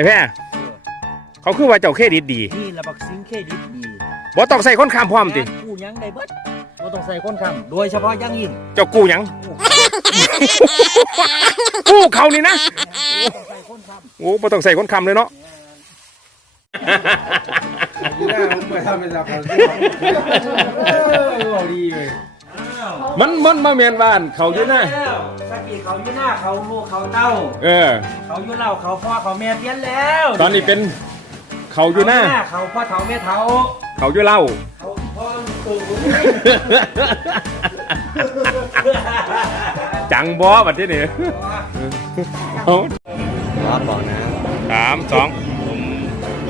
อ้แพ้เขาคือว่าเจ้าเครดิตดีนี่ระบักซิงเครดิตดีบ่ต้องใส่คนข้ามพร้อมติกู้หยังได้เบิดเราต้องใส่คนคำโดยเฉพาะอยังยิ่งเจ้ากู้หยังกู้เขานี่นะต้องใส่คนคโอ้บ่ต้องใส่คนคำเลยเนาะหน้าผมไปทำเป็นสับขาเออบอกดี เลยำมันมันมาแม่นบ้านเขาอยู่นะสกกีเขาอยู่หน้าเขาลูกเขาเต้า เออ เขาอยู่เล่าเขาพ่อเขาแม่เพี้ยนแล้วตอนนี้เป็นเขาอยู่หน้าเขาพ่อเฒ่าแม่เฒ่าเขาอยู่เล่าเขาพ่อตื่นจังบอบัดที่นี่เอาครับบอกนะสามสอง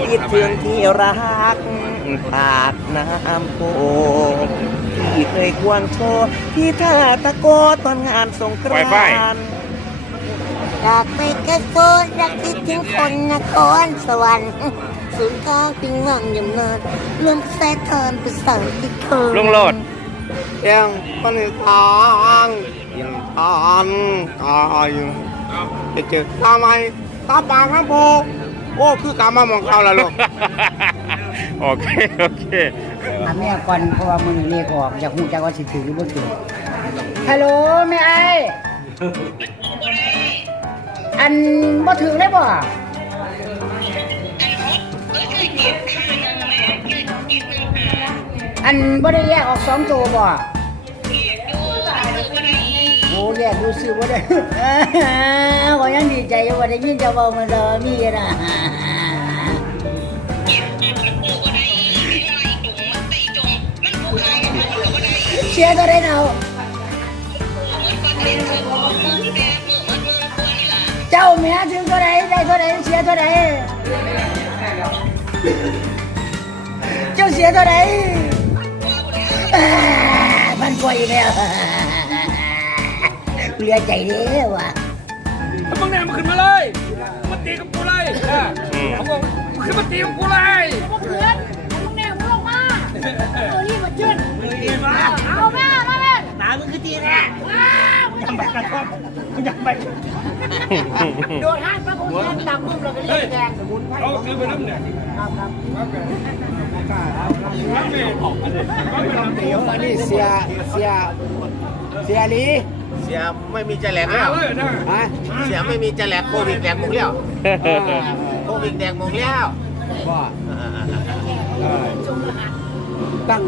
คิดถึงที่รักปากน้ำโพที่เคยควงโชว์ที่ท่าตะโกตอนงานสงกรานต์อยากไปกระโดดรักคิดถึงคนนครสวรรค์ศูนย์กลางปิงวังยำนานรวมแซ่ทานประสังที่เคยลุงโลดยังคนทางยังทานกายจะเจอตาไหมตาปากครับโบโอ้คือการมามองเขาแล้วลูกโอเคโอเคอันเนี้ยก่อนเพราะว่ามือเรียกออกอยากหูจักว่าสิถือหรือบ่ถือฮัลโหลแม่ไออันบ่ถือได้บ่อันบ่ได้แยกออกสองตัวบ่โอ้ แยกดูซื้อบ่ได้ก็ยังดีใจอยู่ว่าได้ยินเจะเว้ามาดอมีนะเชียร์ก็ได้เนาเจ้าแม่ถึงก็ได้ได้ก็ได้เชียร์ก็ได้เจ้าเสียก็ได้อ่ามันป่วยอีกแล้ว เหลือใจเด้อว่ะมึงเนี่ยมันขึ้นมาเลยมาตีกับกูเลยเอออืมเขาบอกมึงขึ้นมาตีกับกูเลยเพื่อนมึงแน่มึงลงมาตัวนี้มาจืดมึงตีมาเอาแม่มาแม่ตามึงคือตีแน่ยำไปกระทบยำไปโดนห้านพระองค์แดงดำมุมเราก็เรียกแดงเอาคือไปน้ำเนี่ยเดี๋ยวอันนี้เสียเสีย เสียลีเสียไม่มีจะแหลกมาแล้วเลยนะฮะเสียไม่มีจะแหลกโควิดแดงหมงแล้วโควิดแดงหมงแล้วว่าเออตั้ง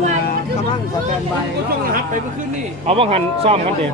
กำลังสแตนบาย ต้องหัดไปเมื่อคืนนี่ เอาบังหันซ่อมกันเดี